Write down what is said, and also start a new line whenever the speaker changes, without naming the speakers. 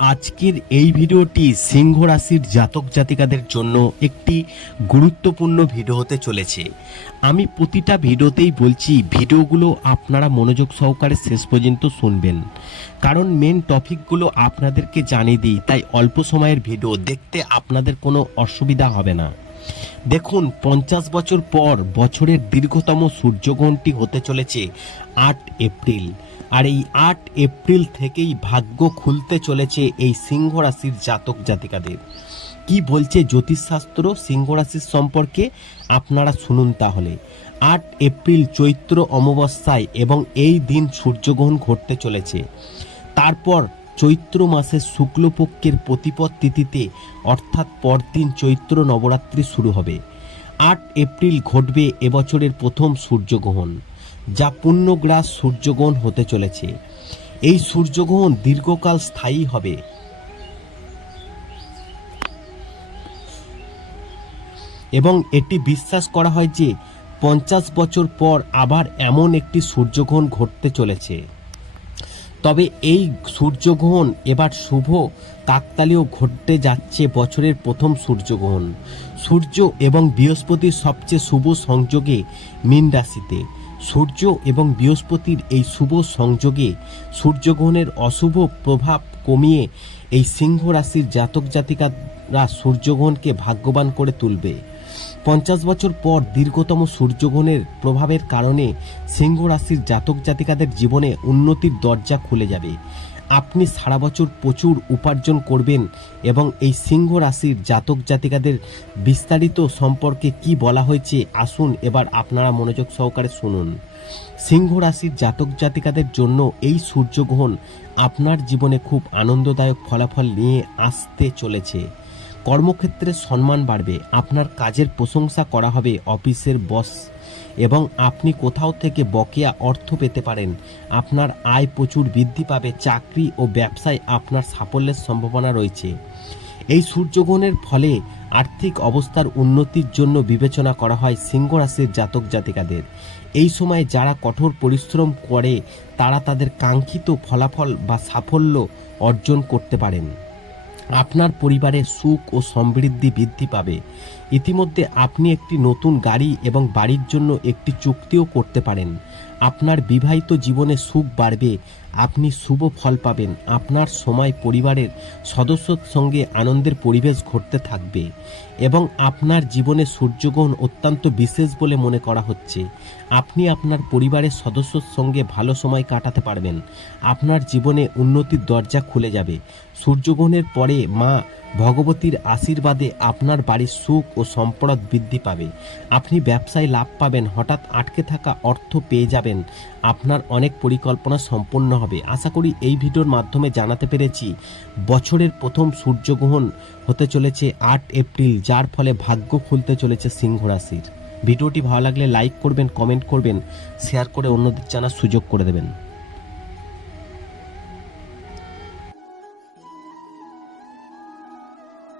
আজকের এই ভিডিওটি সিংহ রাশির জাতক জাতিকাদের জন্য একটি গুরুত্বপূর্ণ ভিডিও হতে চলেছে। আমি প্রতিটা ভিডিওতেই বলছি, ভিডিওগুলো আপনারা মনোযোগ সহকারে শেষ পর্যন্ত শুনবেন। কারণ মেন টপিকগুলো আপনাদেরকে জানিয়ে দিই, তাই অল্প সময়ের ভিডিও দেখতে আপনাদের কোনো অসুবিধা হবে না। দেখুন, পঞ্চাশ বছর পর বছরের দীর্ঘতম সূর্যগ্রহণটি হতে চলেছে আট এপ্রিল। আর এই আট এপ্রিল থেকেই ভাগ্য খুলতে চলেছে এই সিংহ রাশির জাতক জাতিকাদের। কি বলছে জ্যোতিষশাস্ত্র সিংহ রাশির সম্পর্কে? আপনারা শুনুন তাহলে। আট এপ্রিল চৈত্র অমাবস্যায় এবং এই দিন সূর্যগ্রহণ ঘটতে চলেছে। তারপর চৈত্র মাসের শুক্লপক্ষের প্রতিপদ তিথিতে, অর্থাৎ পরদিন চৈত্র নবরাত্রি শুরু হবে। আট এপ্রিল ঘটবে এবছরের প্রথম সূর্যগ্রহণ। যা পূর্ণগ্রাস সূর্যগ্রহণ হতে চলেছে। এই সূর্যগ্রহণ দীর্ঘকাল স্থায়ী হবে। এবং এটি বিশ্বাস করা হয় যে পঞ্চাশ বছর পর আবার এমন একটি সূর্যগ্রহণ ঘটতে চলেছে। তবে এই সূর্যগ্রহণ এবার শুভ কাকতালীয় ঘটতে যাচ্ছে বছরের প্রথম সূর্যগ্রহণ। সূর্য এবং বৃহস্পতির সবচেয়ে শুভ সংযোগে মীন রাশিতে। সূর্য এবং বৃহস্পতির এই শুভ সংযোগে সূর্যগ্রহণের অশুভ প্রভাব কমিয়ে এই সিংহ রাশির জাতক জাতিকারা সূর্যগ্রহণকে ভাগ্যবান করে তুলবে। পঞ্চাশ বছর পর দীর্ঘতম সূর্যগ্রহণের প্রভাবের কারণে সিংহ রাশির জাতক জাতিকাদের জীবনে উন্নতির দরজা খুলে যাবে। আপনি সারা বছর প্রচুর উপার্জন করবেন এবং এই সিংহ রাশির জাতক জাতিকাদের বিস্তারিত সম্পর্কে কি বলা হয়েছে আসুন এবার আপনারা মনোযোগ সহকারে শুনুন। সিংহ রাশির জাতক জাতিকাদের জন্য এই সূর্যগ্রহণ আপনার জীবনে খুব আনন্দদায়ক ফলাফল নিয়ে আসতে চলেছে। কর্মক্ষেত্রে সম্মান বাড়বে, আপনার কাজের প্রশংসা করা হবে অফিসের বস এবং আপনি কোথাও থেকে বকেয়া অর্থ পেতে পারেন। আপনার আয় প্রচুর বৃদ্ধি পাবে, চাকরি ও ব্যবসায় আপনার সাফল্যের সম্ভাবনা রয়েছে। এই সূর্যগ্রহণের ফলে আর্থিক অবস্থার উন্নতির জন্য বিবেচনা করা হয় সিংহ রাশির জাতক জাতিকাদের। এই সময় যারা কঠোর পরিশ্রম করে, তারা তাদের কাঙ্ক্ষিত ফলাফল বা সাফল্য অর্জন করতে পারেন। আপনার পরিবারে সুখ ও সমৃদ্ধি বৃদ্ধি পাবে। ইতিমধ্যে আপনি একটি নতুন গাড়ি এবং বাড়ির জন্য একটি চুক্তিও করতে পারেন। আপনার বিবাহিত জীবনে সুখ বাড়বে, আপনি শুভ ফল পাবেন, আপনার সময় পরিবারের সদস্যর সঙ্গে আনন্দের পরিবেশ ঘটতে থাকবে এবং আপনার জীবনে সূর্যগ্রহণ অত্যন্ত বিশেষ বলে মনে করা হচ্ছে। আপনি আপনার পরিবারের সদস্যর সঙ্গে ভালো সময় কাটাতে পারবেন, আপনার জীবনে উন্নতির দরজা খুলে যাবে। সূর্যগ্রহণের পরে মা ভগবতীর আশীর্বাদে আপনার বাড়ির সুখ ও সম্পদ বৃদ্ধি পাবে। আপনি ব্যবসায় লাভ পাবেন, হঠাৎ আটকে থাকা অর্থ পেয়ে যাবেন। আপনার অনেক পরিকল্পনা সম্পন্ন হবে। আশা করি এই ভিডিওর মাধ্যমে জানাতে পেরেছি, বছরের প্রথম সূর্যগ্রহণ হতে চলেছে আট এপ্রিল, যার ফলে ভাগ্য খুলতে চলেছে সিংহ রাশির। ভিডিওটি ভালো লাগলে লাইক করবেন, কমেন্ট করবেন, শেয়ার করে অন্যদের জানার সুযোগ করে দেবেন।